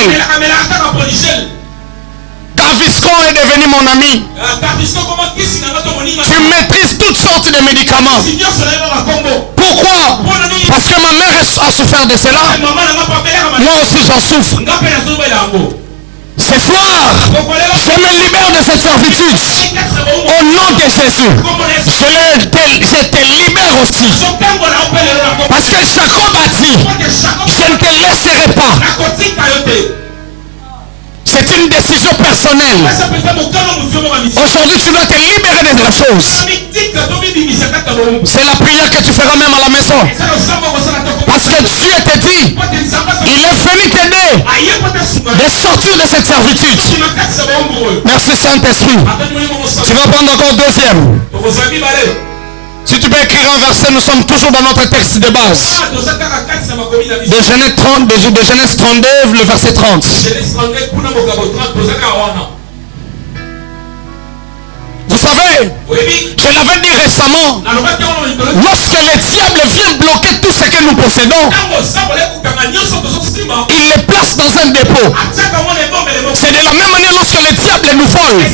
gel. Gaviscon est devenu mon ami. Tu maîtrises toutes sortes de médicaments. Pourquoi? Parce que ma mère a souffert de cela. Moi aussi j'en souffre. Ce soir, je me libère de cette servitude. Au nom de Jésus, je te libère aussi. Parce que Jacob a dit, je ne te laisserai pas. C'est une décision personnelle. Aujourd'hui, tu dois te libérer de la chose. C'est la prière que tu feras même à la maison. Parce que Dieu te dit, il est venu t'aider de sortir de cette servitude. Merci Saint-Esprit. Tu vas prendre encore deuxième. Si tu peux écrire un verset, nous sommes toujours dans notre texte de base. De Genèse 32, le verset 30. Vous savez, je l'avais dit récemment, lorsque le diable vient bloquer tout ce que nous possédons, il les place dans un dépôt. C'est de la même manière lorsque le diable nous vole.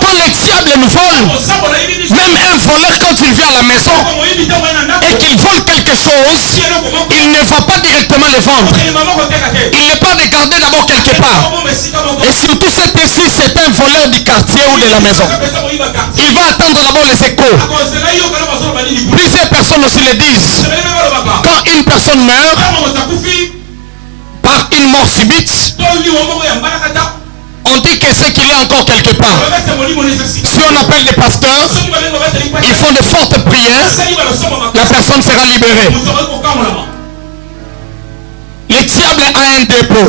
Quand le diable nous vole, même un voleur quand il vient à la maison et qu'il vole quelque chose, il ne va pas directement le vendre. Il n'est pas de garder d'abord quelque part. Et surtout cet ici, c'est un voleur du quartier ou de la maison. Il va attendre d'abord les échos. Plusieurs personnes aussi le disent. Quand une personne meurt par une mort subite, on dit que c'est qu'il est encore quelque part. Si on appelle des pasteurs, ils font de fortes prières, la personne sera libérée. Le diable a un dépôt.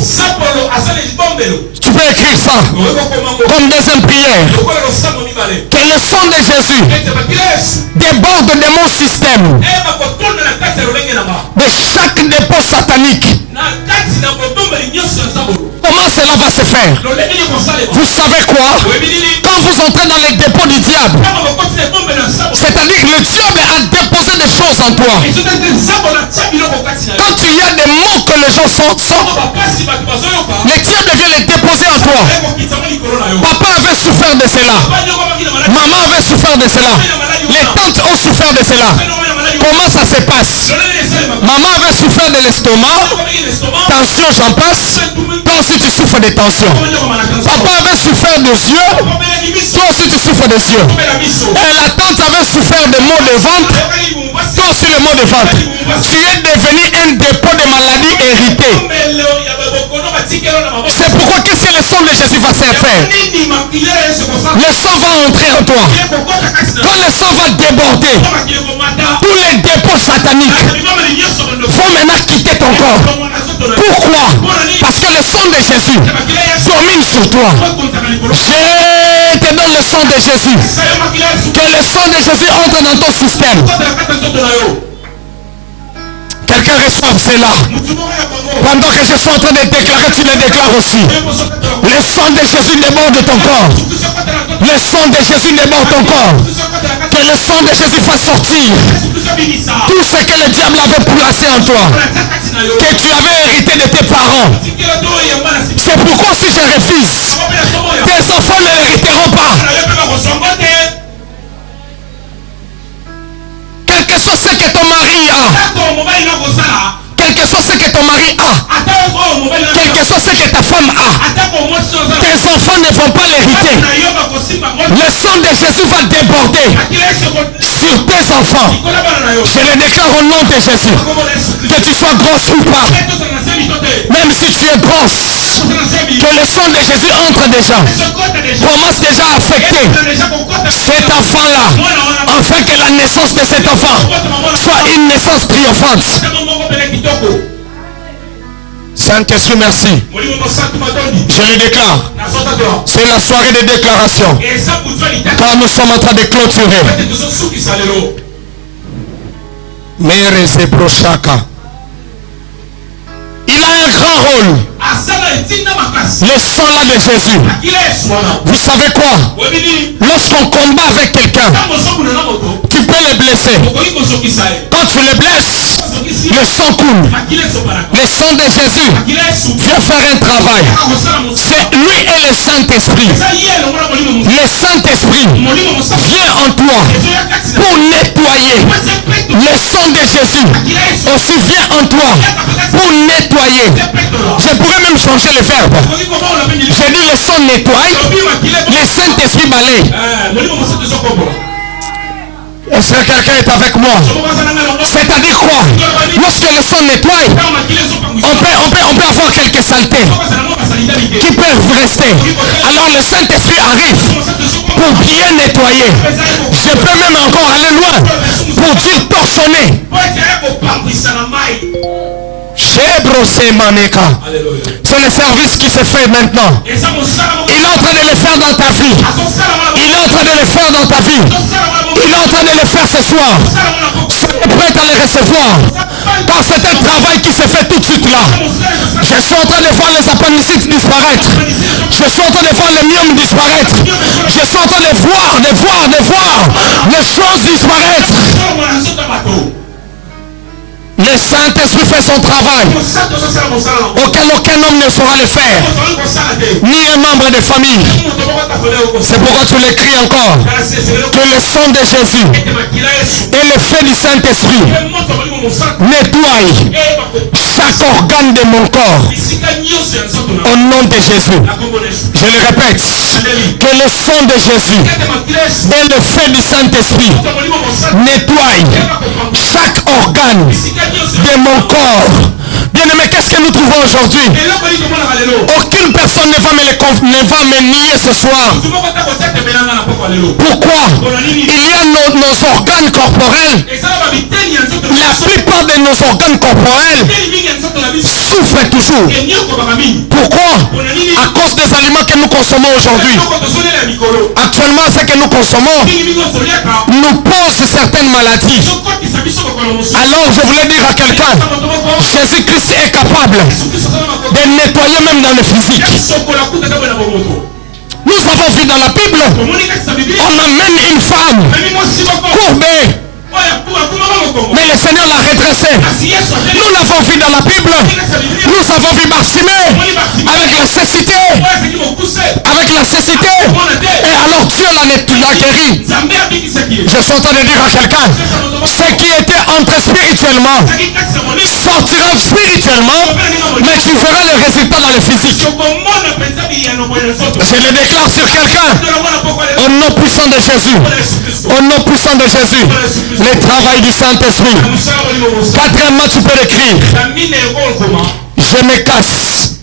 Tu peux écrire ça comme deuxième prière. Que le sang de Jésus déborde de mon système, de chaque dépôt satanique. Comment cela va se faire? Vous savez quoi? Quand vous entrez dans les dépôts du diable, c'est-à-dire que le diable a déposé des choses en toi. Quand il y a des mots que les gens sentent, le diable vient les déposer en toi. Papa avait souffert de cela. Maman avait souffert de cela. Les tantes ont souffert de cela. Comment ça se passe? Maman avait souffert de l'estomac. Tension, j'en passe. Toi aussi tu souffres de tension. Papa avait souffert des yeux. Toi aussi tu souffres des yeux. Et la tante avait souffert de maux de ventre. Toi aussi le maux de ventre. Tu es devenu un dépôt de maladies héritées. C'est pourquoi qu'est-ce que le sang de Jésus va se faire? Le sang va entrer en toi. Quand le sang va déborder, tous les dépôts sataniques vont maintenant quitter ton corps. Pourquoi? Parce que le sang de Jésus domine sur toi. Je te donne le sang de Jésus. Que le sang de Jésus entre dans ton système. Quelqu'un reçoive cela. Pendant que je suis en train de déclarer, tu le déclares aussi. Le sang de Jésus déborde de ton corps. Le sang de Jésus déborde ton corps. Que le sang de Jésus fasse sortir tout ce que le diable avait placé en toi, que tu avais hérité de tes parents. C'est pourquoi si je refuse, tes enfants ne l'hériteront pas. Quel que soit ce que ton mari a, quel que soit ce que ton mari a, quel que soit ce que ta femme a, tes enfants ne vont pas l'hériter. Le sang de Jésus va déborder sur tes enfants. Je le déclare au nom de Jésus. Que tu sois grosse ou pas, même si tu es grosse, que le sang de Jésus entre déjà, commence déjà à affecter cet enfant-là, afin que la naissance de cet enfant soit une naissance triomphante. Saint-Esprit, merci. Je le déclare. C'est la soirée de déclaration. Car nous sommes en train de clôturer. Mere Brochaka. Il a un grand rôle. Le sang là de Jésus. Vous savez quoi? Lorsqu'on combat avec quelqu'un, tu peux le blesser. Quand tu le blesses, Le sang coule. Le sang de Jésus vient faire un travail. C'est lui et le Saint-Esprit. Le Saint-Esprit vient en toi pour nettoyer. Le sang de Jésus aussi vient en toi pour nettoyer. Je pourrais même changer le verbe. J'ai dit le sang nettoie, le Saint-Esprit balaye. Est-ce que quelqu'un est avec moi? C'est-à-dire quoi? Lorsque le sang nettoie, on peut avoir quelques saletés qui peuvent rester. Alors le Saint-Esprit arrive pour bien nettoyer. Je peux même encore aller loin pour dire torchonner. C'est le service qui se fait maintenant. Il est en train de le faire dans ta vie. Il est en train de le faire dans ta vie. Il est en train de le faire ce soir. Soyez prêt à le recevoir. Car c'est un travail qui se fait tout de suite là. Je suis en train de voir les appendicites disparaître. Je suis en train de voir les myomes disparaître. Je suis en train de voir les choses disparaître. Le Saint-Esprit fait son travail. Aucun homme ne saura le faire. Ni un membre de famille. C'est pourquoi tu l'écris encore. Que le sang de Jésus et le feu du Saint-Esprit nettoie chaque organe de mon corps. Au nom de Jésus. Je le répète. Que le sang de Jésus et le feu du Saint-Esprit nettoie chaque organe de mon corps. Bien aimé, qu'est-ce que nous trouvons aujourd'hui? Aucune personne ne va me nier ce soir. Pourquoi? Il y a nos organes corporels. La plupart de nos organes corporels souffrent toujours. Pourquoi? À cause des aliments que nous consommons aujourd'hui. Actuellement, ce que nous consommons nous pose certaines maladies. Alors je voulais dire à quelqu'un, Jésus-Christ est capable de nettoyer même dans le physique. Nous avons vu dans la Bible, on amène une femme courbée, mais le Seigneur l'a redressée. Nous l'avons vu dans la Bible. Nous avons vu Bartimée avec la cécité. Et alors Dieu l'a guéri. Je suis en train de dire à quelqu'un, ce qui était entré spirituellement sortira spirituellement, mais tu verras le résultat dans le physique. Je le déclare sur quelqu'un. Au nom puissant de Jésus. Au nom puissant de Jésus. Le travail du Saint-Esprit. Quatrièmement, tu peux l'écrire. Je me casse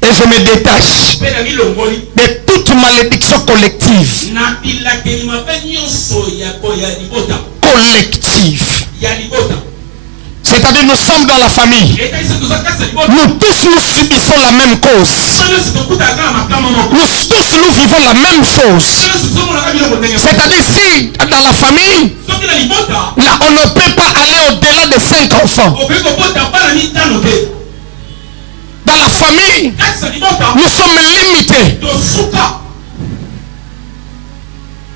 et je me détache de toute malédiction collective. C'est-à-dire nous sommes dans la famille. Nous tous nous subissons la même cause. Nous tous nous vivons la même chose. C'est-à-dire si dans la famille, là on ne peut pas aller au-delà de 5 enfants. Dans la famille, nous sommes limités.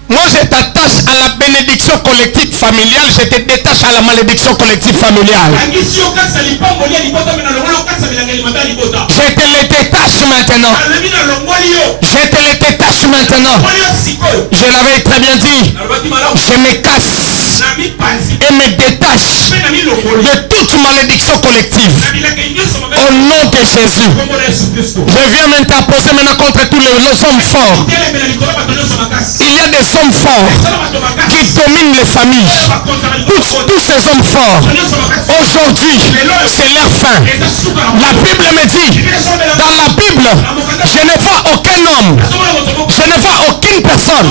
Moi, je t'attache à la bénédiction collective familiale, je te détache à la malédiction collective familiale. Je te le détache maintenant. Je te le détache maintenant. Je l'avais très bien dit. Je me casse et me détache de toute malédiction collective. Au nom de Jésus. Je viens m'interposer maintenant contre tous les hommes forts. Il y a des hommes forts qui dominent les familles. Tous ces hommes forts, aujourd'hui, c'est leur fin. La Bible me dit, dans la Bible, je ne vois aucun homme, je ne vois aucune personne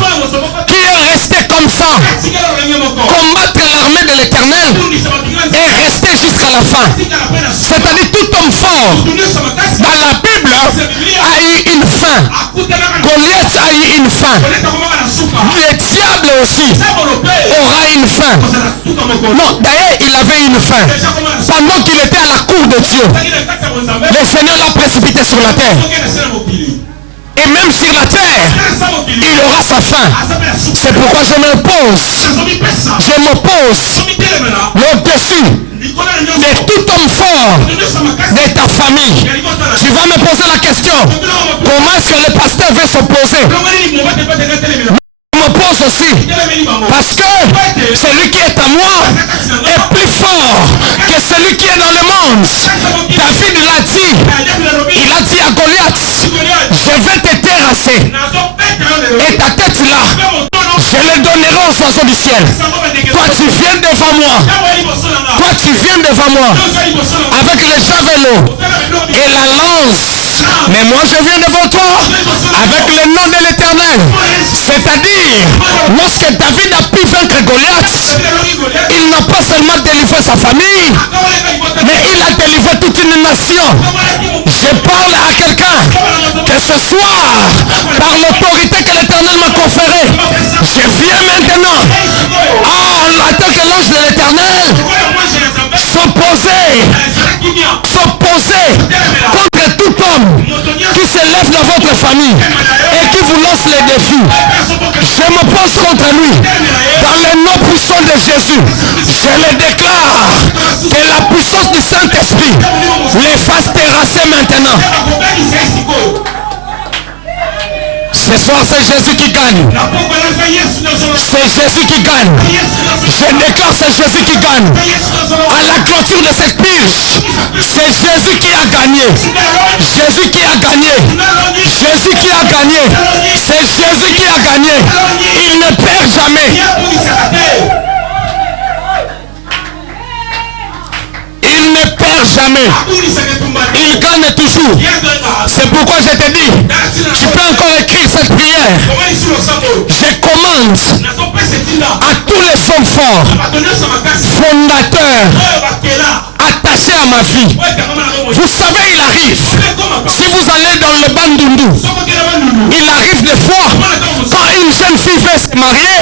qui est resté comme ça, combattre l'armée de l'Éternel et rester jusqu'à la fin. C'est-à-dire tout homme fort dans la Bible a eu une fin. Goliath a eu une fin. Le diable aussi aura une fin. Non, d'ailleurs il avait une fin. Pendant qu'il était à la cour de Dieu, le Seigneur l'a précipité sur la terre. Et même sur la terre, il aura sa fin. C'est pourquoi je m'oppose au-dessus de tout homme fort de ta famille. Tu vas me poser la question, comment est-ce que le pasteur veut s'opposer? Je m'oppose aussi, parce que celui qui est à moi est plus fort que celui qui est dans le monde. David l'a dit, il a dit à Goliath, je vais te terrasser et ta tête là, je le donnerai aux oiseaux du ciel. Toi tu viens devant moi, avec le javelot et la lance, mais moi je viens devant toi avec le nom de l'Éternel. C'est-à-dire, lorsque David a pu vaincre Goliath, il n'a pas seulement délivré sa famille, mais il a délivré toute une nation. Je parle à quelqu'un que ce soir, par l'autorité que l'Éternel m'a conférée, je viens maintenant, en tant que l'ange de l'Éternel, s'opposer contre tout homme qui se lève dans votre famille et qui vous lance les défis. Je m'oppose contre lui dans le nom puissant de Jésus. Je le déclare que la puissance du Saint-Esprit les fasse terrasser maintenant. Ce soir, c'est Jésus qui gagne. C'est Jésus qui gagne. Je déclare, c'est Jésus qui gagne. À la clôture de cette pige, c'est Jésus qui a gagné. Jésus qui a gagné. Jésus qui a gagné. C'est Jésus qui a gagné. Il ne perd jamais. Il ne perd jamais. Il gagne toujours. C'est pourquoi je te dis, tu peux encore écrire cette prière. Je commande à tous les hommes forts, fondateurs, attachés à ma vie. Vous savez, il arrive, si vous allez dans le Bandundu, il arrive des fois, quand une jeune fille veut se marier,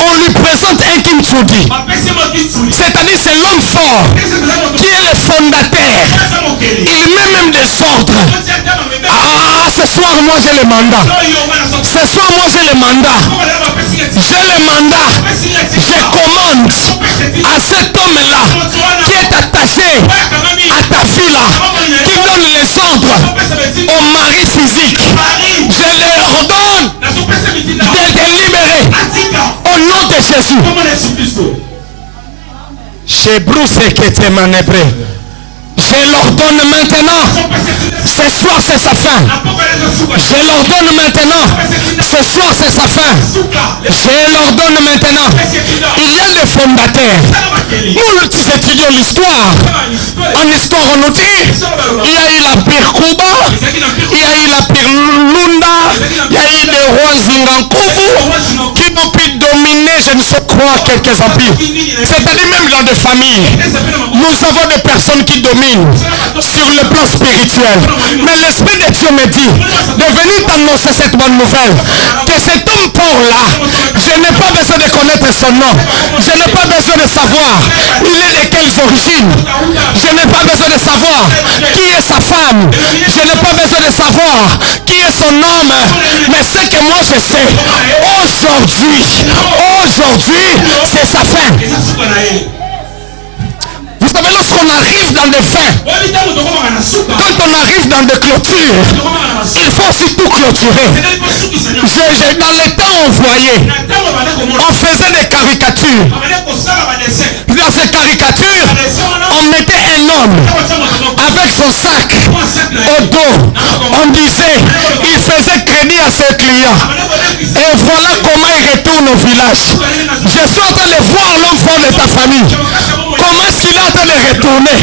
on lui présente un Kintsudi. C'est-à-dire c'est l'homme fort qui est le fondateur. Il met même des ordres. Ce soir moi j'ai le mandat. Ce soir moi j'ai le mandat. J'ai le mandat. Je commande à cet homme-là qui est attaché à ta fille là, qui donne les ordres au mari physique. Je leur ordonne de te libérer au nom de Jésus. Chez Bruce qui était manébré. Je l'ordonne maintenant. Ce soir c'est sa fin. Je l'ordonne maintenant. Ce soir c'est sa fin. Je l'ordonne maintenant. Il y a des fondateurs. Nous étudions l'histoire. En histoire on nous dit, il y a eu la pire Kuba, il y a eu la pire Lunda, il y a eu des rois Zingankuvu qui ont pu dominer je ne sais quoi quelques empires. C'est-à-dire même dans des familles. Nous avons des personnes qui dominent sur le plan spirituel. Mais l'Esprit de Dieu me dit de venir t'annoncer cette bonne nouvelle. Que cet homme pauvre-là, je n'ai pas besoin de connaître son nom. Je n'ai pas besoin de savoir il est de quelles origines. Je n'ai pas besoin de savoir qui est sa femme. Je n'ai pas besoin de savoir qui est son homme. Mais ce que moi je sais, aujourd'hui, c'est sa fin. Vous savez, lorsqu'on arrive dans des fins, quand on arrive dans des clôtures, il faut aussi tout clôturer. Dans les temps on voyait, on faisait des caricatures. Dans ces caricatures, on mettait un homme avec son sac au dos. On disait, il faisait crédit à ses clients. Et voilà comment il retourne au village. Je suis en train de voir l'homme fort de ta famille. Comment est-ce qu'il est en train de retourner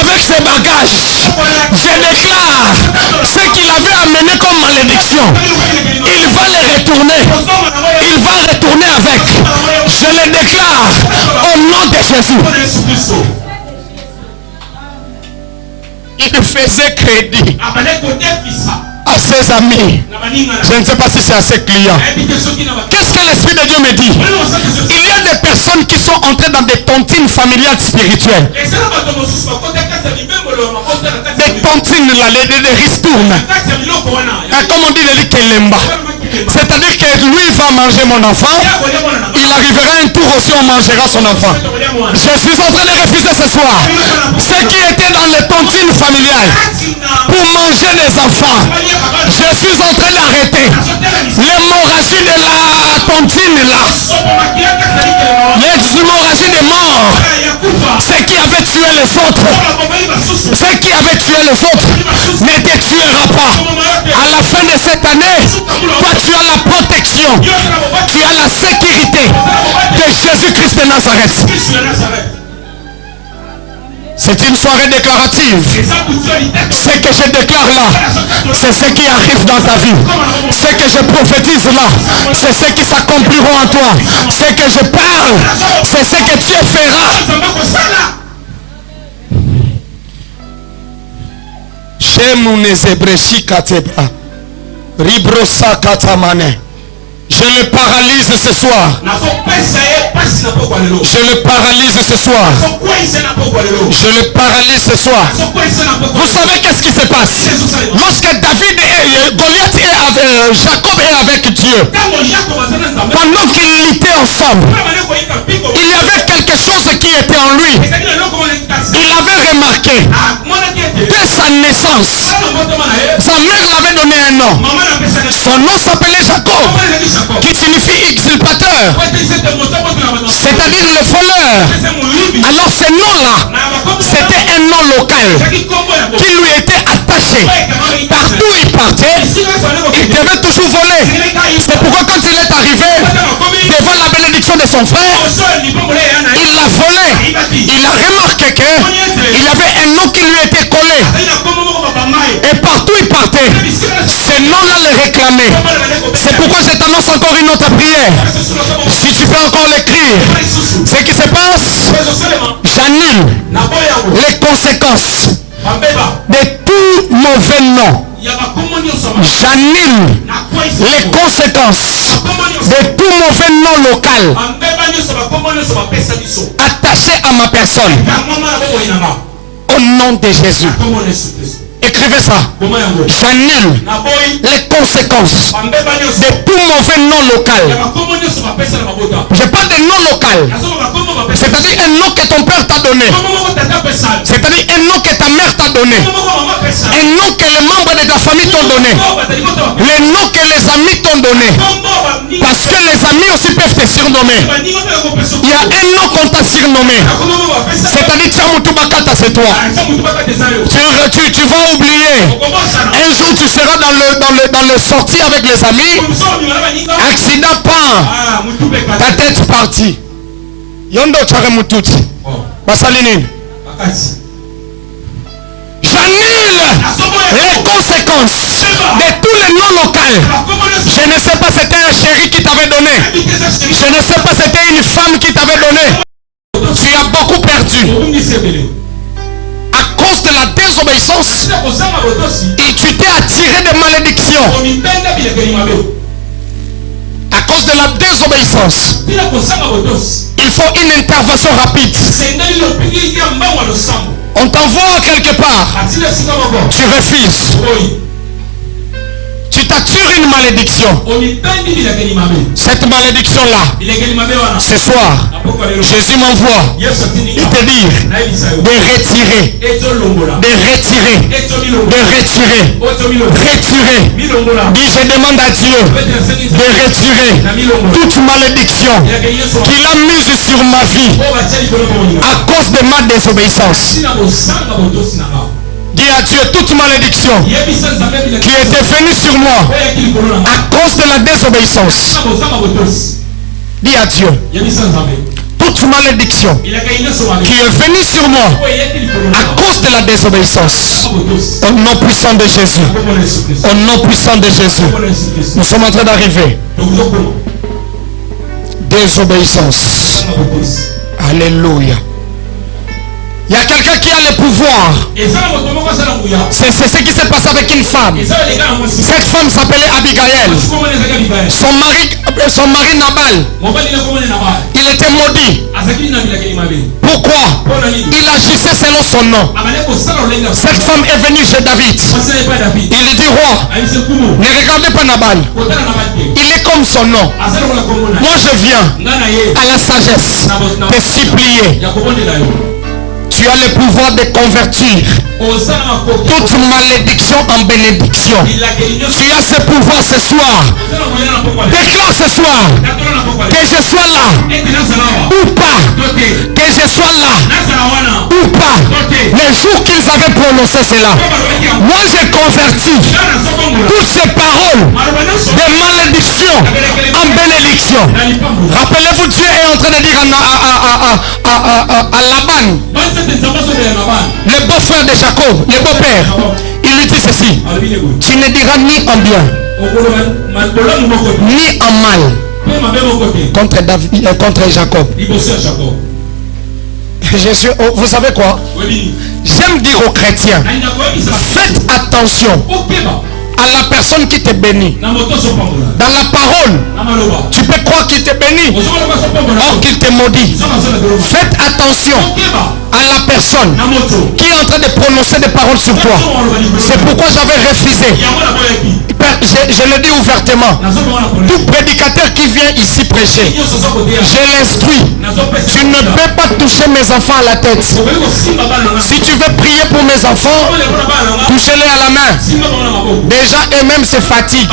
avec ses bagages? Je déclare ce qu'il avait amené comme malédiction. Il va le retourner. Il va retourner avec. Je le déclare au nom de Jésus. Il faisait crédit à ses amis. Je ne sais pas si c'est à ses clients. Qu'est-ce que l'Esprit de Dieu me dit? Il y a des personnes qui sont entrées dans des tontines familiales spirituelles. Des tontines là, les ristournes. Comme on dit, les kelemba. C'est-à-dire que lui va manger mon enfant. Il arrivera un tour aussi, on mangera son enfant. Je suis en train de refuser ce soir. Ce qui était dans les tontines familiales pour manger les enfants. Je suis en train d'arrêter l'hémorragie de la tontine là. L'hémorragie des morts. Ce qui avait tué les autres. Ce qui avait tué les autres ne te tuera pas. À la fin de cette année, toi tu as la protection. Tu as la sécurité de Jésus-Christ de Nazareth. C'est une soirée déclarative. Ce que je déclare là, c'est ce qui arrive dans ta vie. Ce que je prophétise là, c'est ce qui s'accomplira en toi. Ce que je parle, c'est ce que Dieu fera. Je le paralyse ce soir. Je le paralyse ce soir. Je le paralyse ce soir. Vous savez qu'est-ce qui se passe? Lorsque David et Goliath et Jacob est avec Dieu, pendant qu'ils luttaient ensemble, il y avait quelque chose qui était en lui. Il avait remarqué dès sa naissance, sa mère l'avait donné un nom. Son nom s'appelait Jacob, qui signifie exulpateur, c'est-à-dire le voleur. Alors ce nom-là, c'était un nom local qui lui était attaché. Partout où il partait, il devait toujours voler. C'est pourquoi quand il est arrivé devant la bénédiction de son frère, il l'a volé. Il a remarqué qu'il y avait un nom qui lui était collé. Et partout où il partait, ce nom-là le réclamait. C'est pourquoi je t'annonce encore une autre prière. Si tu peux encore l'écrire, ce qui se passe, j'annule les conséquences de tout mauvais nom. J'annule les conséquences de tout mauvais nom local attaché à ma personne. Au nom de Jésus. Écrivez ça. J'annule les conséquences de tout mauvais nom local. Je parle de nom local. C'est-à-dire un nom que ton père t'a donné. C'est-à-dire un nom que ta mère t'a donné. Un nom que les membres de ta famille t'ont donné. Les noms que les amis t'ont donné. Parce que les amis aussi peuvent te surnommer. Il y a un nom qu'on t'a surnommé. C'est-à-dire Tchamoutubakata, c'est toi. Tu vas oublier. Un jour tu seras dans le sortie avec les amis. Accident, pan. Ta tête partie. Yondo Tcharemututi. Basalinine. J'annule les conséquences de tous les noms locaux. Je ne sais pas c'était un chéri qui t'avait donné. Je ne sais pas c'était une femme qui t'avait donné. Tu as beaucoup perdu. À cause de la désobéissance, et tu t'es attiré de malédiction. À cause de la désobéissance, il faut une intervention rapide. On t'envoie quelque part. Tu refuses. Tu t'attires une malédiction. Cette malédiction-là, ce soir, Jésus m'envoie de te dire de retirer, retirer. Dis, je demande à Dieu de retirer toute malédiction qu'il a mise sur ma vie à cause de ma désobéissance. Dis à Dieu toute malédiction qui était venue sur moi à cause de la désobéissance. Dis à Dieu toute malédiction qui est venue sur moi à cause de la désobéissance. Au nom puissant de Jésus. Au nom puissant de Jésus. Nous sommes en train d'arriver. Désobéissance. Alléluia. Il y a quelqu'un qui a le pouvoir. C'est ce qui s'est passé avec une femme. Cette femme s'appelait Abigail. Son mari Nabal, il était maudit. Pourquoi? Il agissait selon son nom. Cette femme est venue chez David. Il lui dit, roi, ne regardez pas Nabal. Il est comme son nom. Moi je viens à la sagesse te supplier. Tu as le pouvoir de convertir toute malédiction en bénédiction. Tu as ce pouvoir ce soir. Déclare ce soir que je sois là ou pas. Que je sois là ou pas. Les jours qu'ils avaient prononcé cela, moi j'ai converti toutes ces paroles de malédiction en bénédiction. Rappelez-vous, Dieu est en train de dire à Laban, le beau-frère de Jacob, le beau-père, il lui dit ceci: tu ne diras ni en bien ni en mal contre Jacob. Vous savez quoi? J'aime dire aux chrétiens, faites attention à la personne qui te bénit. Dans la parole, tu peux croire qu'il te bénit, or qu'il te maudit. Faites attention à la personne qui est en train de prononcer des paroles sur toi. C'est pourquoi j'avais refusé. Je le dis ouvertement. Tout prédicateur qui vient ici prêcher, je l'instruis. Tu ne peux pas toucher mes enfants à la tête. Si tu veux prier pour mes enfants, touchez-les à la main. Déjà eux-mêmes se fatiguent.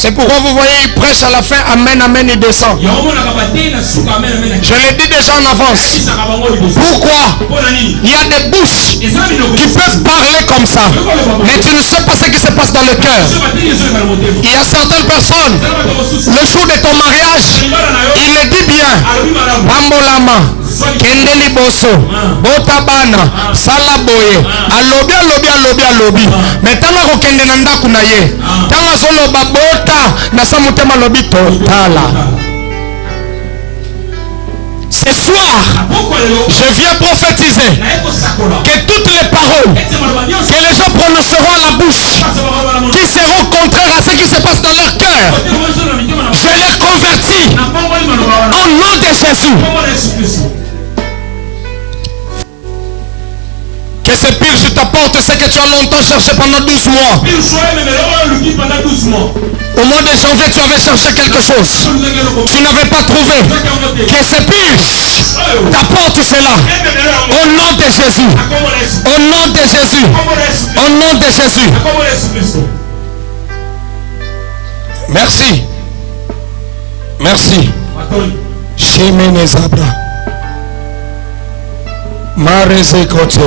C'est pourquoi vous voyez, il prêche à la fin, amen, amen, il descend. Je l'ai dit déjà en avance. Pourquoi? Il y a des bouches qui peuvent parler comme ça, mais tu ne sais pas ce qui se passe dans le cœur. Il y a certaines personnes, le jour de ton mariage, il le dit bien, Bambolama, Kendeli Bosso, Botabana, Salaboye, Alobi. Mais tanga ko kende nanda kunaye, tanga solo babota na samutema lobi totala. Ce soir, je viens prophétiser que toutes les paroles que les gens prononceront à la bouche, qui seront contraires à ce qui se passe dans leur cœur, je les convertis au nom de Jésus. Que ce pire t'apporte ce que tu as longtemps cherché pendant 12 mois. Au mois de janvier, tu avais cherché quelque chose. Tu n'avais pas trouvé. Que ce pire t'apporte cela. Au nom de Jésus. Au nom de Jésus. Au nom de Jésus. Merci. Merci. Chemene Zabra. Mareze Kote.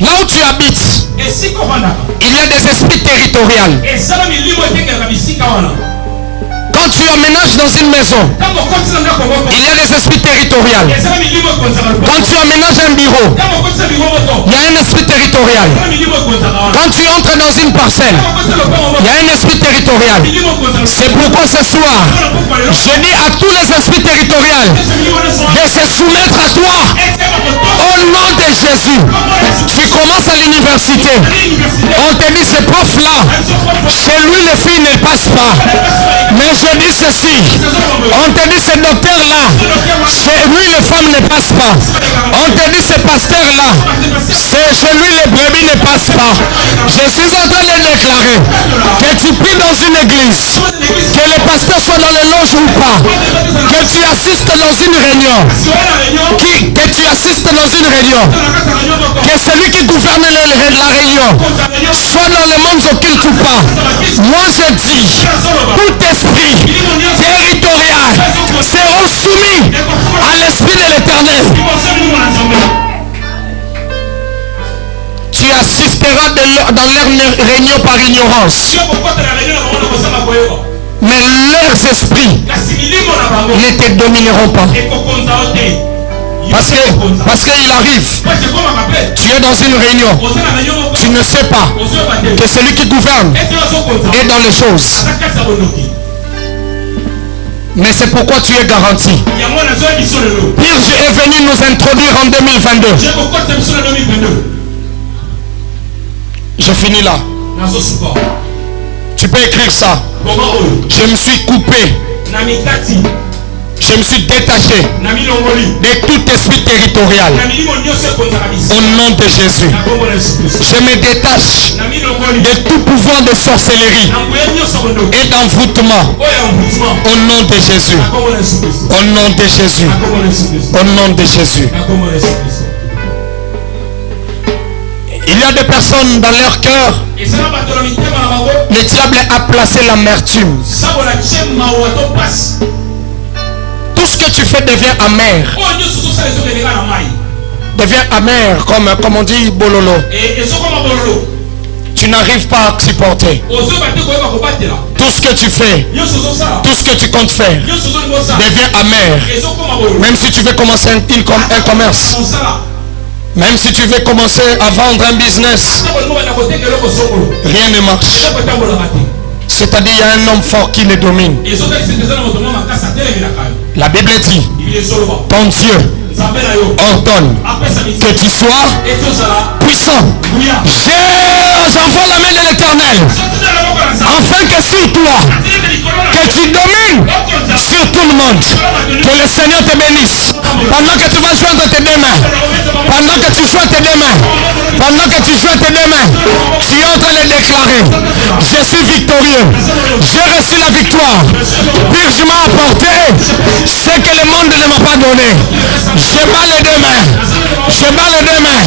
Là où tu habites, il y a des esprits territoriaux. Quand tu emménages dans une maison, il y a des esprits territoriaux. Quand tu emménages un bureau, il y a un esprit territorial. Quand tu entres dans une parcelle, il y a un esprit territorial. C'est pourquoi ce soir, je dis à tous les esprits territoriaux de se soumettre à toi au nom de Jésus. Tu commences à l'université, on te dit ce prof là, chez lui les filles ne passent pas. Mais je dis ceci, on te dit ce docteur là, chez lui les femmes ne passent pas. On te dit ce pasteur là, chez lui les brebis ne passent pas. Je suis en train de déclarer que tu pries dans une église, que le pasteur soit dans les loges ou pas, que tu assistes dans une réunion, que tu assistes dans une réunion, que celui qui gouverne la réunion soit dans le monde occulte ou pas. Moi je dis, tout esprit territorial seront soumis à l'esprit de l'Éternel. Tu assisteras dans leurs réunions par ignorance, mais leurs esprits ne te domineront pas. Parce qu'il arrive, tu es dans une réunion, tu ne sais pas que celui qui gouverne est dans les choses. Mais c'est pourquoi tu es garanti. Purge est venu nous introduire en 2022. Je finis là. Tu peux écrire ça. Je me suis coupé. Je me suis détaché de tout esprit territorial. Au nom de Jésus. Je me détache de tout pouvoir de sorcellerie et d'envoûtement. Au nom de Jésus. Au nom de Jésus. Au nom de Jésus. Il y a des personnes dans leur cœur. Le diable a placé l'amertume. Tout ce que tu fais devient amer. Devient amer, comme on dit bololo. Tu n'arrives pas à supporter. Tout ce que tu fais, tout ce que tu comptes faire devient amer. Même si tu veux commencer un commerce, même si tu veux commencer à vendre un business, rien ne marche. C'est-à-dire il y a un homme fort qui le domine. La Bible dit, ton Dieu ordonne que tu sois puissant. J'envoie la main de l'Éternel afin que sur toi, que tu domines sur tout le monde. Que le Seigneur te bénisse. Pendant que tu vas joindre tes deux mains, pendant que tu joins tes deux mains, pendant que tu joins tes deux mains, tu es en train de déclarer, je suis victorieux, j'ai reçu la victoire, puis je m'ai apporté ce que le monde ne m'a pas donné. Je bats les deux mains, je bats les deux mains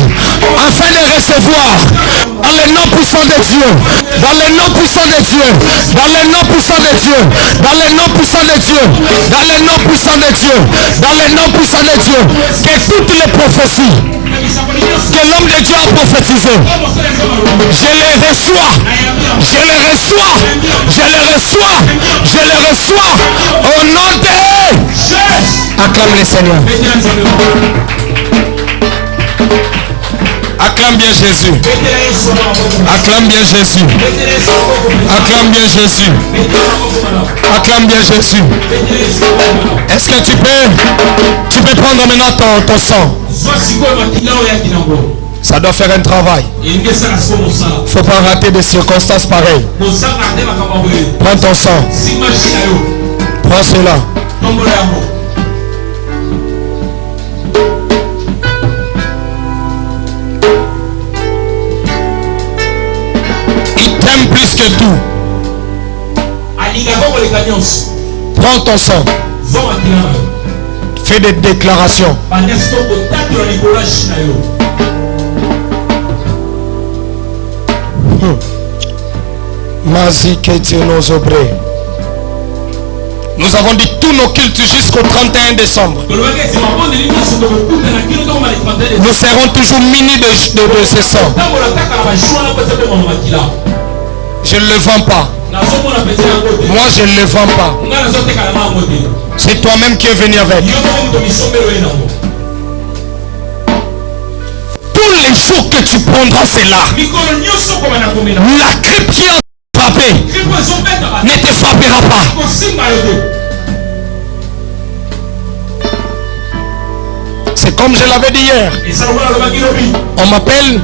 afin de recevoir dans le nom puissant de Dieu, dans le nom puissant de Dieu, dans le nom puissant de Dieu, dans le nom puissant de Dieu, dans le nom puissant de Dieu, dans le nom puissant de Dieu, que toutes les prophéties que l'homme de Dieu a prophétisé, je les reçois, je les reçois, je les reçois, je les reçois au nom de... Acclame le Seigneur. Acclame bien Jésus. Acclame bien Jésus. Acclame bien Jésus. Acclame bien Jésus. Est-ce que tu peux prendre maintenant ton sang? Ça doit faire un travail. Il ne faut pas rater des circonstances pareilles. Prends ton sang. Prends cela. Il t'aime plus que tout. Prends ton sang. Fais des déclarations. Nous avons dit tous nos cultes jusqu'au 31 décembre. Nous serons toujours munis de ce sang. Je ne le vends pas. Moi je ne le vends pas. C'est toi-même qui es venu avec. Tous les jours que tu prendras cela, la grippe qui a frappé ne te frappera pas. C'est comme je l'avais dit hier. On m'appelle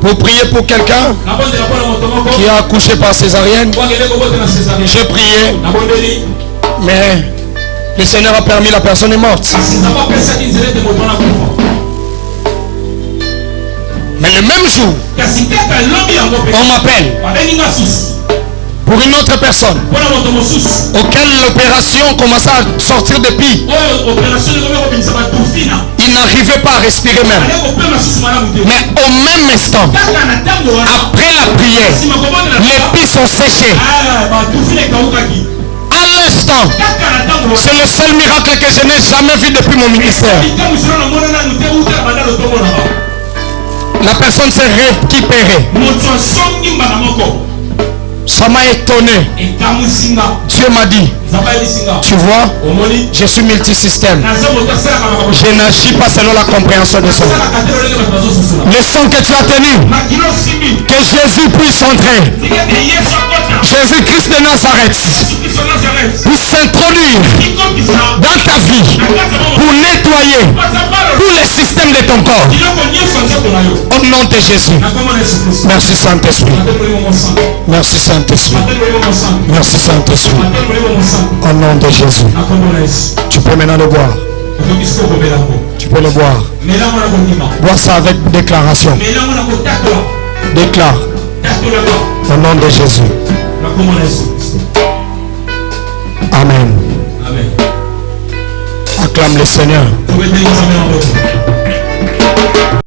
pour prier pour quelqu'un qui a accouché par césarienne. J'ai prié, mais le Seigneur a permis, la personne est morte. Mais le même jour, on m'appelle pour une autre personne auquel l'opération commençait à sortir des pieds. Il n'arrivait pas à respirer même. Mais au même instant, après la prière, les pieds sont séchés. À l'instant, c'est le seul miracle que je n'ai jamais vu depuis mon ministère. La personne s'est récupérée. Ça m'a étonné. Dieu m'a dit, tu vois, je suis multisystème. Je n'agis pas selon la compréhension des hommes. Le sang que tu as tenu, que Jésus puisse entrer. Jésus-Christ de Nazareth puisse s'introduire dans ta vie pour nettoyer tous les systèmes de ton corps. Au nom de Jésus. Merci Saint-Esprit. Merci Saint-Esprit. Merci Saint-Esprit. Au nom de Jésus. Tu peux maintenant le boire. Tu peux le boire. Bois ça avec déclaration. Déclare. Au nom de Jésus. Amen. Acclame le Seigneur.